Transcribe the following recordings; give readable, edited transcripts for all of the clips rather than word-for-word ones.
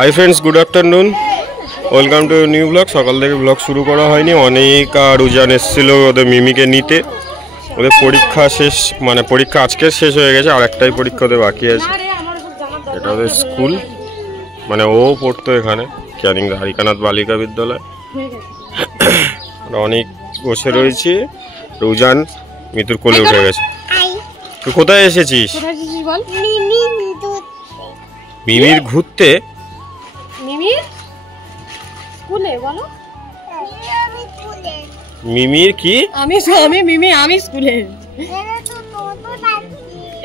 High friends good afternoon welcome to new blog. সকাল থেকে blog শুরু করা হয়নি। অনেক আর উজান এসেছিল ওদের মিমিকে নিতে। ওদের পরীক্ষা শেষ, মানে পরীক্ষা আজকে শেষ হয়ে গেছে, আর একটাই পরীক্ষা ওদের বাকি আছে। এটা ওদের স্কুল, মানে ও পড়তো এখানে ক্যানিং হরিকানাথ বালিকা বিদ্যালয়। অনেক বসে রয়েছে। উজান মিতুর কোলে উঠে গেছে। তুই কোথায় এসেছিস? মিমির ঘুরতে। মিমির কি? আমি স্কুলে।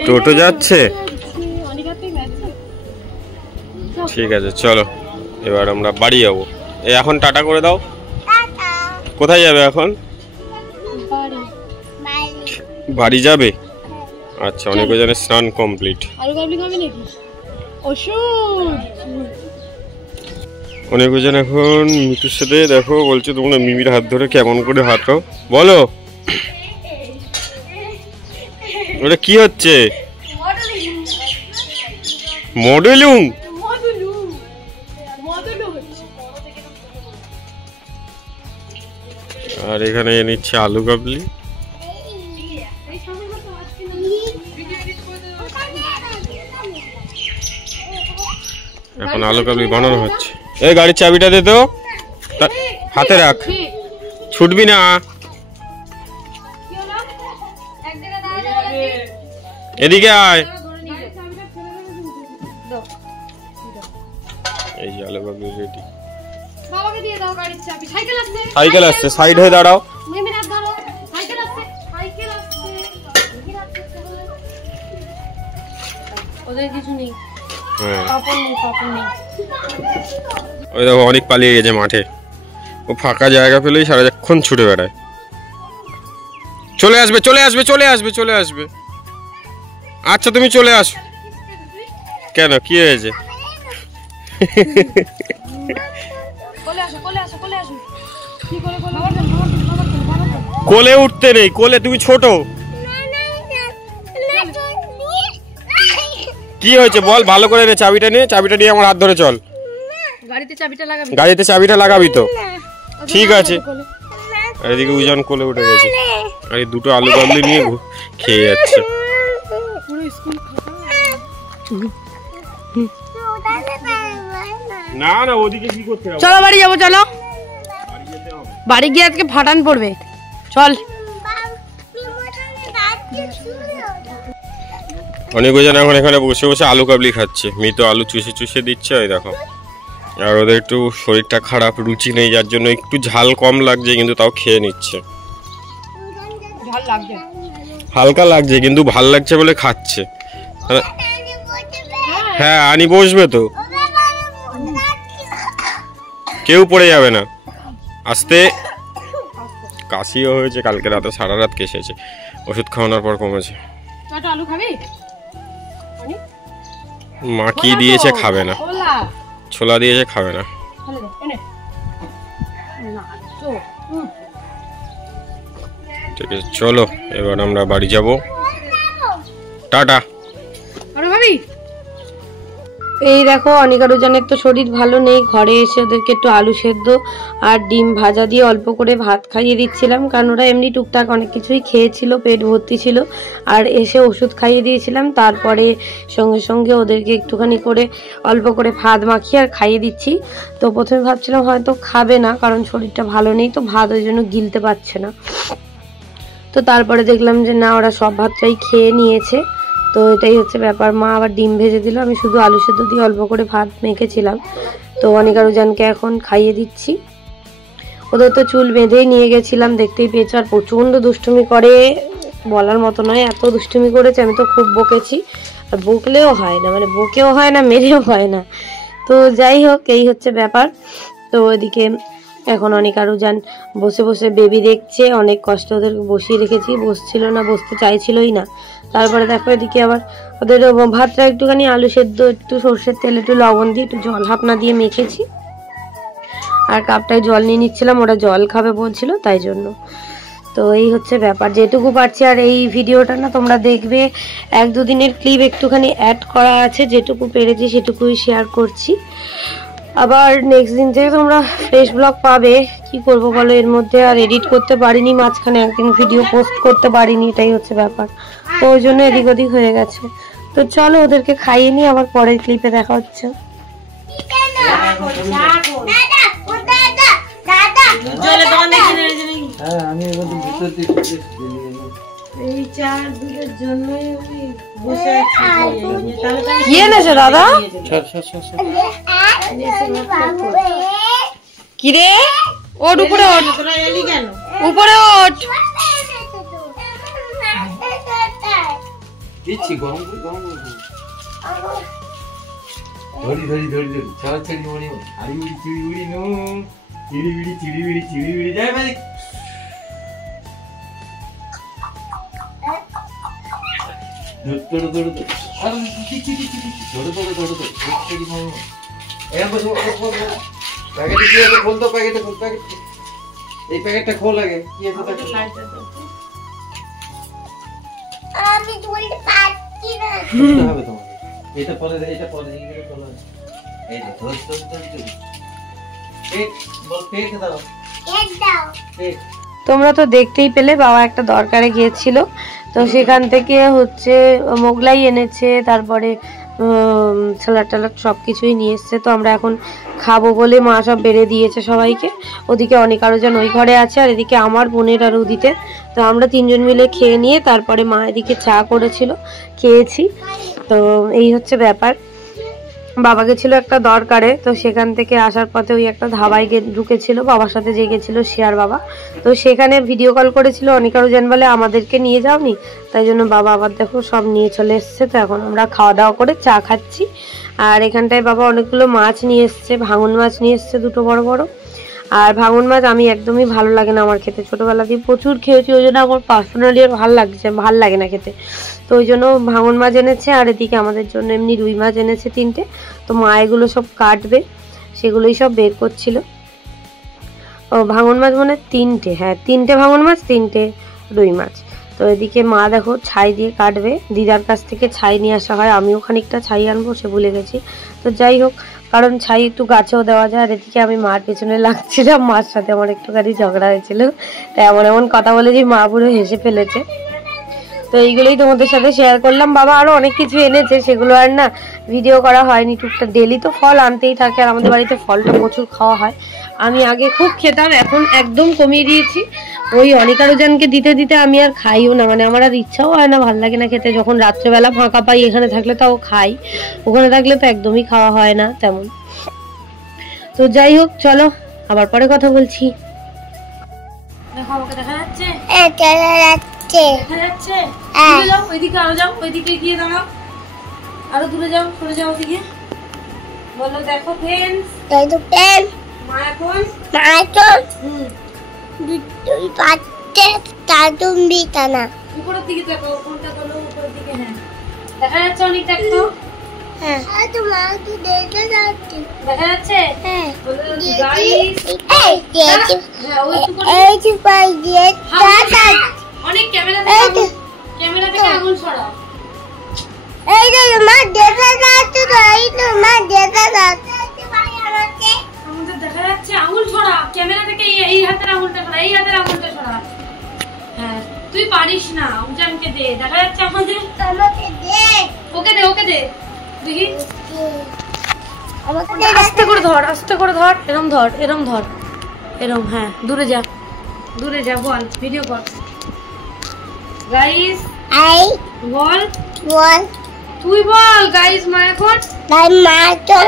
টোটো যাচ্ছে? ঠিক আছে চলো, এবার আমরা বাড়ি যাবো। এখন টাটা করে দাও। কোথায় যাবে এখন? বাড়ি যাবে। আচ্ছা, অনেক জনের স্নান কমপ্লিট। অনেক জন এখন মিতুর সাথে দেখো বলছে তোমরা মিমির হাত ধরে কেমন করে হাঁটো বলো। ওটা কি হচ্ছে? মডেলিং। আর এখানে নিচ্ছে আলু কাবলি। এখন আলু কাবলি বানানো হচ্ছে। এই গাড়ির চাবিটা দে তো, হাতে রাখ, ছুটবি না। এদিকে আয়। এই যে আলু কাবলি রেডি। সাইকেল আসছে, সাইড হয়ে দাঁড়াও। ওই দেখো অনেক পালিয়ে গেছে মাঠে। ও ফাঁকা জায়গা পেলেই সারাক্ষণ ছুটে বেড়ায়। চলে আসবে চলে আসবে চলে আসবে চলে আসবে। আচ্ছা তুমি চলে আসো। কেন, কি হয়েছে? কোলে উঠতে নেই, কোলে তুমি ছোট। কি হয়েছে বল, ভালো করে নে। চাবিটা নে, চাবিটা নিয়ে আমার হাত ধরে চল। গাড়িতে চাবিটা লাগাবি তো? ঠিক আছে। আর এদিকে উজান কোলে উঠে গেছে, আর এই দুটো আলু কাবলি নিয়ে খেয়ে যাচ্ছে। না না, ওদিকে কি করতে হবে? চলো বাড়ি যাবো, চলো বাড়ি গিয়ে আজকে ফাটান পড়বে। চল। অনেক জন এখন এখানে বসে বসে আলু কাবলি খাচ্ছে। মিতু আলু চুষে চুষে দিচ্ছে, ওই দেখো। আর ওদের একটু শরীরটা খারাপ, রুচি নেই, যার জন্য একটু ঝাল কম লাগছে, কিন্তু তাও খেয়ে নিচ্ছে। হালকা লাগছে কিন্তু ভাল লাগছে বলে খাচ্ছে। হ্যাঁ আনি বসবে তো, কেউ পড়ে যাবে না। আস্তে। কাশিও হয়েছে, কালকে রাতে সারা রাত কেসেছে, ওষুধ খাওয়ানোর পর কমেছে। মা কি দিয়েছে খাবে না, ছোলা দিয়েছে খাবে না। ঠিক আছে চলো, এবার আমরা বাড়ি যাব। টাটা। এই দেখো অনিকা রোজানের তো শরীর ভালো নেই। ঘরে এসে ওদেরকে একটু আলু সেদ্ধ আর ডিম ভাজা দিয়ে অল্প করে ভাত খাইয়ে দিচ্ছিলাম, কারণ ওরা এমনি টুকটাক অনেক কিছুই খেয়েছিল, পেট ভর্তি ছিল। আর এসে ওষুধ খাইয়ে দিয়েছিলাম, তারপরে সঙ্গে সঙ্গে ওদেরকে একটুখানি করে অল্প করে ভাত মাখিয়ে আর খাইয়ে দিচ্ছি। তো প্রথমে ভাবছিলাম হয়তো খাবে না, কারণ শরীরটা ভালো নেই, তো ভাত ওই জন্য গিলতে পারছে না। তো তারপরে দেখলাম যে না, ওরা সব ভাতটাই খেয়ে নিয়েছে। তো এটাই হচ্ছে ব্যাপার। মা আবার ডিম ভেজে দিল, আমি শুধু আলু সেদ্ধ দিয়ে অল্প করে ভাত মেখেছিলাম। তো অনিকা রোজানকে এখন খাইয়ে দিচ্ছি। ওদের তো চুল বেঁধেই নিয়ে গেছিলাম, দেখতেই পেয়েছ। আর প্রচণ্ড দুষ্টুমি করে, বলার মতো নয়, এত দুষ্টুমি করেছে। আমি তো খুব বকেছি, আর বকলেও হয় না, মানে বকেও হয় না, মেরেও হয় না। তো যাই হোক, এই হচ্ছে ব্যাপার। তো ওইদিকে এখন অনিকা রোজান বসে বসে বেবি দেখছে। অনেক কষ্ট ওদেরকে বসিয়ে রেখেছি, বসছিল না, বসতে চাইছিলই না। তারপরে দেখো এদিকে আবার ওদের ভাতটা একটুখানি আলু সেদ্ধ, একটু সর্ষের তেল, একটু লবণ দিয়ে, একটু জল হাফনা দিয়ে মেখেছি। আর কাপটায় জল নিয়ে নিচ্ছিলাম, ওরা জল খাবে বলছিল, তাই জন্য। তো এই হচ্ছে ব্যাপার, যেটুকু পারছি। আর এই ভিডিওটা না তোমরা দেখবে 1-2 দিনের ক্লিপ একটুখানি অ্যাড করা আছে, যেটুকু পেরেছি সেটুকুই শেয়ার করছি। আবার নেক্সট দিন থেকে তোমরা ফ্রেশ ব্লগ পাবে। কি করব বলো, এর মধ্যে আর এডিট করতে পারিনি, মাঝখানে একদিন ভিডিও পোস্ট করতে পারিনি, এটাই হচ্ছে ব্যাপার। তো ওই জন্য এদিক ওদিক হয়ে গেছে। তো চলো ওদেরকে খাইয়ে নিই, আবার পরের ক্লিপে দেখা হচ্ছে। কি এনেছো দাদা? কিরে ওঠ, উপরে ওঠ, উপরে ওঠ। প্যাকেটটা খোল আগে, কি আছে আমি বলতে পারছি না, হবে তোমাকে। এটা পরে ইংরেজি বলো। এই যে ধর পেট বল, পেট দাও, পেট দাও, পেট। তোমরা তো দেখতেই পেলে বাবা একটা দরকারে গিয়েছিল, তো সেখান থেকে হচ্ছে মোগলাই এনেছে, তারপরে স্যালাড টালাড সব কিছুই নিয়ে এসছে। তো আমরা এখন খাবো বলে মা সব বেড়ে দিয়েছে সবাইকে। ওদিকে অনেক আরো জন ওই ঘরে আছে, আর এদিকে আমার বোনের আর উদিতে। তো আমরা 3 জন মিলে খেয়ে নিয়ে তারপরে মা এদিকে চা করেছিল, খেয়েছি। তো এই হচ্ছে ব্যাপার। বাবা গেছিল একটা দরকারে, তো সেখান থেকে আসার পথে ওই একটা ধাবায় ঢুকেছিল, বাবার সাথে যে গেছিল শেয়ার বাবা। তো সেখানে ভিডিও কল করেছিল অনিকারু জান, বলে আমাদেরকে নিয়ে যাওনি, তাই জন্য বাবা আবার দেখো সব নিয়ে চলে এসছে। তো এখন আমরা খাওয়া দাওয়া করে চা খাচ্ছি। আর এখানটায় বাবা অনেকগুলো মাছ নিয়ে এসছে, ভাঙন মাছ নিয়ে এসছে 2টো বড় বড়। আর ভাঙন মাছ আমি একদমই ভালো লাগে না আমার খেতে, ছোটোবেলা দিয়ে প্রচুর খেয়েছি, ওই জন্য আমার পার্সোনালি আর ভাল লাগে না খেতে। তো ওই জন্য ভাঙন মাছ এনেছে, আর এদিকে আমাদের জন্য এমনি রুই মাছ এনেছে 3টে। তো মা এগুলো সব কাটবে, সেগুলোই সব বের করছিল। ও ভাঙন মাছ মানে 3টে, হ্যাঁ 3টে ভাঙন মাছ, 3টে রুই মাছ। তো এদিকে মা দেখো ছাই দিয়ে কাটবে, দিদার কাছ থেকে ছাই নিয়ে আসা হয়, আমিও খানিকটা ছাই আনবো, সে ভুলে গেছি। তো যাই হোক, কারণ ছাই একটু গাছেও দেওয়া যায়। আর এদিকে আমি মার পেছনে লাগছিলাম, মার সাথে আমার একটুখানি ঝগড়া হয়েছিল, তাই এমন এমন কথা বলেছি মা পুরো হেসে ফেলেছে। তো এইগুলোই তোমাদের সাথে শেয়ার করলাম। বাবা আরো অনেক কিছু এনেছে, সেগুলো আর না ভিডিও করা হয়নি। টুকটাক ডেলি তো ফল আনতেই থাকে, আর আমাদের বাড়িতে ফলটা প্রচুর খাওয়া হয়। আমি আগে খুব খেতাম, এখন একদম কমিয়ে দিয়েছি। ওই অনিকারুজানকে দিতে দিতে আমি আর খাইও না, মানে আমার আর ইচ্ছাও হয় না, ভাল লাগে না খেতে। যখন রাত্রেবেলা ফাঁকা পাই, এখানে থাকলে তাও খাই, ওখানে থাকলে তো একদমই খাওয়া হয় না তেমন। তো যাই হোক, চলো আবার পরে কথা বলছি। দেখো আমাকে দেখা যাচ্ছে, দেখা যাচ্ছে। দূরে যাও, ওইদিকে আরো যাও, ওইদিকে গিয়ে দাঁড়াও, আরো দূরে যাও, সরে যাও ওদিকে। বলো দেখো ফ্রেন্ডস, মা এখন দুই পাচ্ছে তারুম বিতানা। উপরের দিকে দেখো, কোনটা বলো উপরের দিকে, হ্যাঁ দেখা যাচ্ছে অনেক, দেখো হ্যাঁ তো মা তো দেখে যাচ্ছে, দেখা যাচ্ছে হ্যাঁ। বলো গাইস, এই দেখো হ্যাঁ ওই তো এই যে পাই দিয়ে দাদা অনেক ক্যামেরা থেকে আঙুল সরাও। এই যে মা দেখা যাচ্ছে, তো এই তো মা দেখা যাচ্ছে, আমাদের দেখা যাচ্ছে। আঙুল ছড়া ক্যামেরা থেকে, এই হাতের আঙুলটা ছড়া, এই হাতের আঙুলটা ছড়া। হ্যাঁ তুই পারিস না, উজানকে দে, দেখা যাচ্ছে আমাদের। আমাকে দে, ওকে দে, ওকে দে, দেখি আমাকে আস্তে করে ধর, আস্তে করে ধর, এরম ধর, এরম ধর, এরম, হ্যাঁ দূরে যা, দূরে যা, বল ভিডিও কর। গাইস আই বল, বল তুই বল গাইস। মা এখন মা তো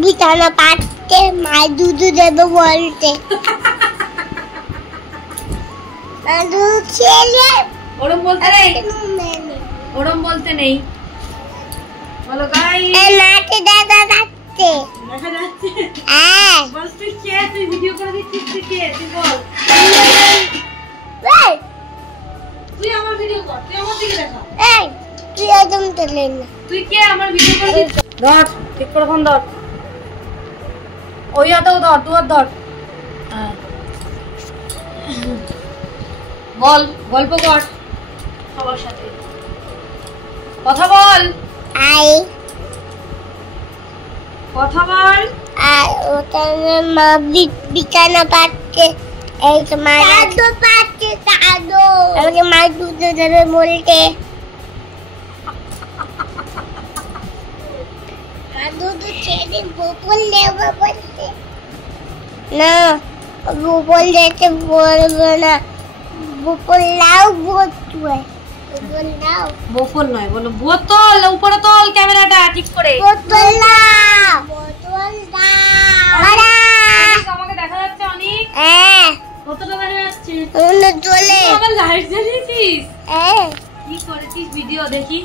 বিছানা পাততে, মা দুধ দেবে বলতে। দুধ ছেলে ওরম বলতে নেই, ওরম বলতে নেই, বলো গাইস। নাকে দেখা যাচ্ছে, দেখা যাচ্ছে হ্যাঁ। বল তুই কে, তুই ভিডিও করে দিচ্ছিস, তুই কে, তুই বল। তুই আমার ভিডিও কর, তুই আমার দিকে দেখা। এই তুই একদম তেলেন না, তুই কে আমার ভিডিও করে দিচ্ছিস? ধর ঠিক করে ফোন ধর, ওই হাতেও ধর, তুই আর ধর। বল, গল্প কর সবার সাথে, কথা বল, কথা বল। আর ওটা মা বিছানা পাচ্ছে, এই তো মা দাদু পাচ্ছে, দাদু আমাকে মা দুধ দেবে বলতে, দুধ ছেড়ে বোতল দেবো বলতে, না বোতল দিতে বলবো না, বোতল লাও বোতল, বোতল লাও, বোতল নয় বলো বোতল, উপরে তোল ক্যামেরাটা ঠিক করে, বোতল লাও, বোতল দাও, আমাকে দেখা যাচ্ছে অনেক, হ্যাঁ কতটা দেখা যাচ্ছে, ওটা চলে, আমার লাইট জ্বালিয়েছিস, হ্যাঁ কি করেছিস ভিডিও দেখি,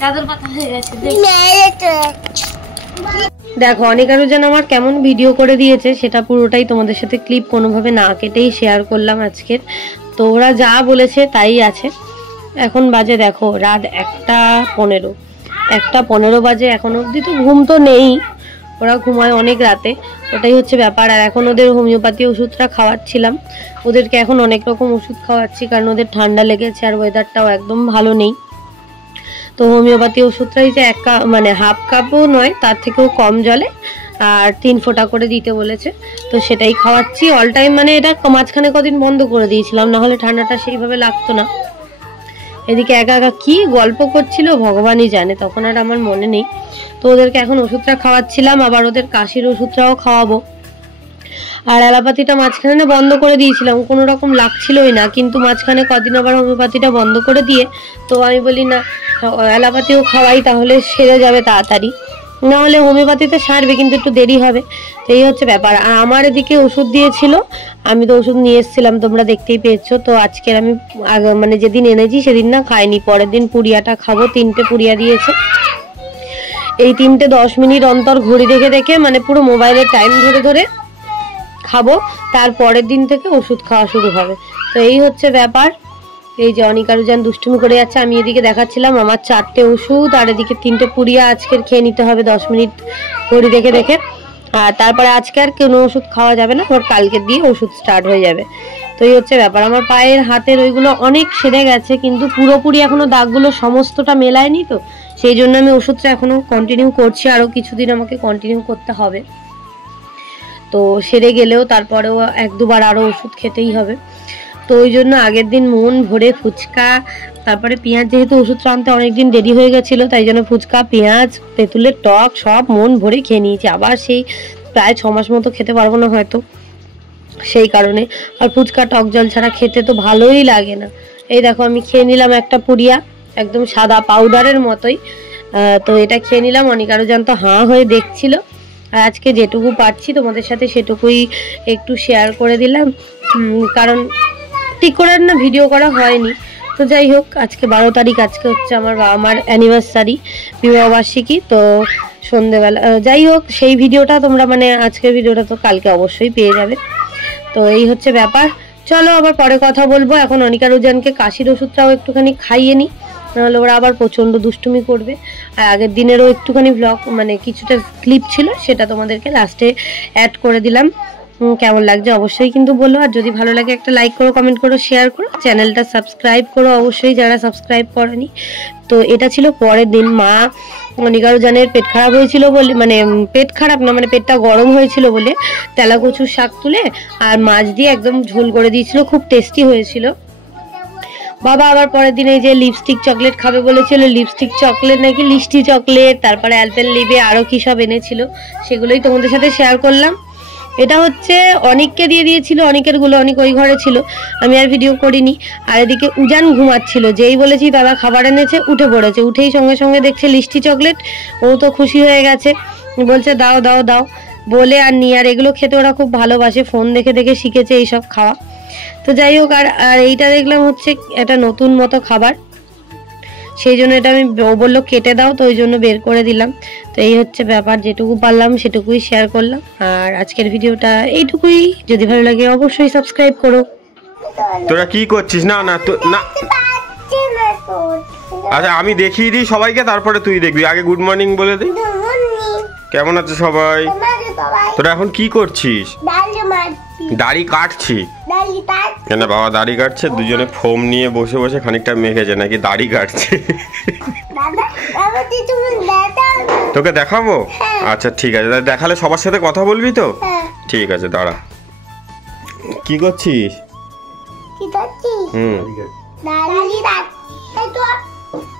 চাদর পাতা হয়ে গেছে, দেখো অনিকারুজান আমার কেমন ভিডিও করে দিয়েছে সেটা পুরোটাই তোমাদের সাথে ক্লিপ কোনোভাবে না কেটেই শেয়ার করলাম আজকের। তো ওরা যা বলেছে তাই আছে। এখন বাজে দেখো রাত 1:15 বাজে, এখন অবধি তো ঘুম তো নেই, ওরা ঘুমায় অনেক রাতে, ওটাই হচ্ছে ব্যাপার। আর এখন ওদের হোমিওপ্যাথি ওষুধটা খাওয়াচ্ছিলাম, ওদেরকে এখন অনেক রকম ওষুধ খাওয়াচ্ছি কারণ ওদের ঠান্ডা লেগেছে আর ওয়েদারটাও একদম ভালো নেই। তো হোমিওপ্যাথি ওষুধটাই যে মানে হাফ কাপও নয়, তার থেকেও কম জলে আর 3 ফোঁটা করে দিতে বলেছে, তো সেটাই খাওয়াচ্ছি অল টাইম। মানে এটা মাঝখানে কদিন বন্ধ করে দিয়েছিলাম, নাহলে ঠান্ডাটা সেইভাবে লাগতো না। এদিকে একা একা কি গল্প করছিল ভগবানই জানে, তখন আর আমার মনে নেই। তো ওদেরকে এখন ওষুধটা খাওয়াচ্ছিলাম, আবার ওদের কাশির ওষুধটাও খাওয়াবো। আর অ্যালোপ্যাথিটা মাঝখানে বন্ধ করে দিয়েছিলাম, কোনো রকম লাগছিলই না, কিন্তু মাঝখানে কদিন আবার হোমিওপ্যাথিটা বন্ধ করে দিয়ে তো আমি বলি না অ্যালোপ্যাথিও খাওয়াই, তাহলে সেরে যাবে তাড়াতাড়ি, না হলে হোমিওপ্যাথিতে সারবে কিন্তু একটু দেরি হবে। তো এই হচ্ছে ব্যাপার। আর আমার এদিকে ওষুধ দিয়েছিল, আমি তো ওষুধ নিয়ে এসেছিলাম, তোমরা দেখতেই পেয়েছো। তো আজকের আমি মানে যেদিন এনেছি সেদিন না খাইনি, পরের দিন পুরিয়াটা খাবো। 3টে পুরিয়া দিয়েছে, এই 3টে 10 মিনিট অন্তর ঘড়ি দেখে দেখে মানে পুরো মোবাইলের টাইম ধরে ধরে খাবো, তারপরের দিন থেকে ওষুধ খাওয়া শুরু হবে। তো এই হচ্ছে ব্যাপার। এই যে অনিকারুজান দুষ্টুমি করে যাচ্ছে, আমি এদিকে দেখাচ্ছিলাম আমার 4টে ওষুধ আর এদিকে 3টে পুরিয়া আজকের খেয়ে নিতে হবে 10 মিনিট ঘড়ি দেখে দেখে। আর তারপরে আজকে আর কোনো ওষুধ খাওয়া যাবে না, ওর কালকে দিয়ে ওষুধ স্টার্ট হয়ে যাবে। তো এই হচ্ছে ব্যাপার। আমার পায়ের হাতের ওইগুলো অনেক সেরে গেছে, কিন্তু পুরোপুরি এখনো দাগগুলো সমস্তটা মেলায়নি, তো সেই জন্য আমি ওষুধটা এখনো কন্টিনিউ করছি, আরও কিছুদিন আমাকে কন্টিনিউ করতে হবে। তো সেরে গেলেও তারপরেও 1-2 বার আরও ওষুধ খেতেই হবে। তো ওই জন্য আগের দিন মন ভরে ফুচকা, তারপরে পেঁয়াজ, যেহেতু ওষুধটা আনতে অনেকদিন দেরি হয়ে গেছিলো, তাই জন্য ফুচকা, পেঁয়াজ, তেঁতুলের টক সব মন ভরে খেয়ে নিয়েছি। আবার সেই প্রায় 6 মাস মতো খেতে পারবো না হয়তো, সেই কারণে। আর ফুচকা টক জল ছাড়া খেতে তো ভালোই লাগে না। এই দেখো আমি খেয়ে নিলাম একটা পুরিয়া, একদম সাদা পাউডারের মতোই। তো এটা খেয়ে নিলাম, অনিকারুজান তো হাঁ হয়ে দেখছিল। আর আজকে যেটুকু পারছি তোমাদের সাথে সেটুকুই একটু শেয়ার করে দিলাম, কারণ ঠিক করে না ভিডিও করা হয়নি। তো যাই হোক, আজকে 12 তারিখ, আজকে হচ্ছে আমার বাবা মার অ্যানিভার্সারি, বিবাহবার্ষিকী। তো সন্ধেবেলা, যাই হোক, সেই ভিডিওটা তোমরা মানে আজকের ভিডিওটা তো কালকে অবশ্যই পেয়ে যাবে। তো এই হচ্ছে ব্যাপার। চলো আবার পরে কথা বলবো। এখন অনিকারুজানকে কাশির ওষুধটাও একটুখানি খাইয়ে নিই, নাহলে ওরা আবার প্রচণ্ড দুষ্টুমি করবে। আর আগের দিনেরও একটুখানি ব্লগ মানে কিছুটা ক্লিপ ছিল, সেটা তোমাদেরকে লাস্টে অ্যাড করে দিলাম। কেমন লাগছে অবশ্যই কিন্তু বলো। আর যদি ভালো লাগে একটা লাইক করো, কমেন্ট করো, শেয়ার করো, চ্যানেলটা সাবস্ক্রাইব করো অবশ্যই যারা সাবস্ক্রাইব করেনি। তো এটা ছিল পরের দিন। মা অনিকারুজানের পেট খারাপ হয়েছিল বলে, মানে পেট খারাপ না, মানে পেটটা গরম হয়েছিল বলে তেলা কচুর শাক তুলে আর মাছ দিয়ে একদম ঝোল করে দিয়েছিল, খুব টেস্টি হয়েছিল। বাবা আবার পরের দিন এই যে লিপস্টিক চকলেট খাবে বলেছিল, লিপস্টিক চকলেট নাকি লিস্টি চকলেট, তারপরে অ্যালপেনলিবে আরও কী সব এনেছিল, সেগুলোই তোমাদের সাথে শেয়ার করলাম। এটা হচ্ছে অনিককে দিয়ে দিয়েছিল, অনিকের গুলো, অনিক ওই ঘরে ছিল, আমি আর ভিডিও করিনি। আর এদিকে উজান ঘুমাচ্ছিল, যেই বলেছি দাদা খাবার এনেছে উঠে পড়েছে, উঠেই সঙ্গে সঙ্গে দেখছে লিস্টি চকলেট, ও তো খুশি হয়ে গেছে, বলছে দাও দাও দাও বলে আর নিয়ে। আর এগুলো খেতে ওরা খুব ভালোবাসে, ফোন দেখে দেখে শিখেছে এইসব খাওয়া। তো যাই হোক, আর এইটা দেখলাম হচ্ছে একটা নতুন মতো খাবার, সেই জন্য এটা আমি, ও বললো কেটে দাও, তো ওই জন্য বের করে দিলাম। তো এই হচ্ছে ব্যাপার, যেটুকু পারলাম সেটুকুই শেয়ার করলাম। আর আজকের ভিডিওটা এইটুকুই, যদি ভালো লাগে অবশ্যই সাবস্ক্রাইব করো। তোরা কি করছিস? না না না, আচ্ছা আমি দেখিয়ে দিই সবাইকে, তারপরে তুই দেখবি। আগে গুড মর্নিং বলে দিই। কেমন আছে সবাই? তোরা এখন কি করছিস? দাড়ি কাটছি। দাড়ি কাট কেন বাবা দাড়ি কাটছে, দুজনে ফোম নিয়ে বসে বসে খানিকটা মেখেছে নাকি দাড়ি কাটছে। দাদা বাবা তুমি দাদা তোকে দেখাবো? আচ্ছা ঠিক আছে, তাহলে দেখালে সবার সাথে কথা বলবি তো? হ্যাঁ ঠিক আছে দাঁড়া। কি করছিস? কি করছিস? হুম দাড়ি কাটছে তো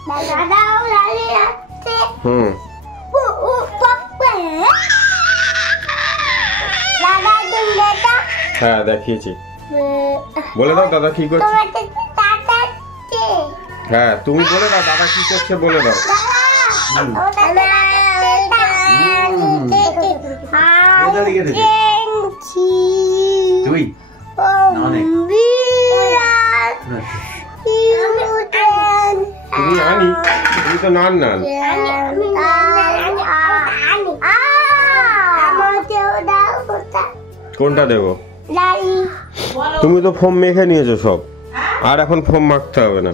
দাদাও দাড়ি কাটছে হুম ও ও পাপা দাদা তুমি দাদা হ্যাঁ দেখিয়েছি। বলে দাও দাদা কি করছে। তোমার কাটাচ্ছে হ্যাঁ তুমি বলে দাও দাদা কি করছে বলে দাও। তুই তুমি আনি, তুমি তো নান নান। কোনটা দেবো? তুমি তো ফোম মেখে নিয়েছো সব, আর এখন ফোম মাখতে হবে না।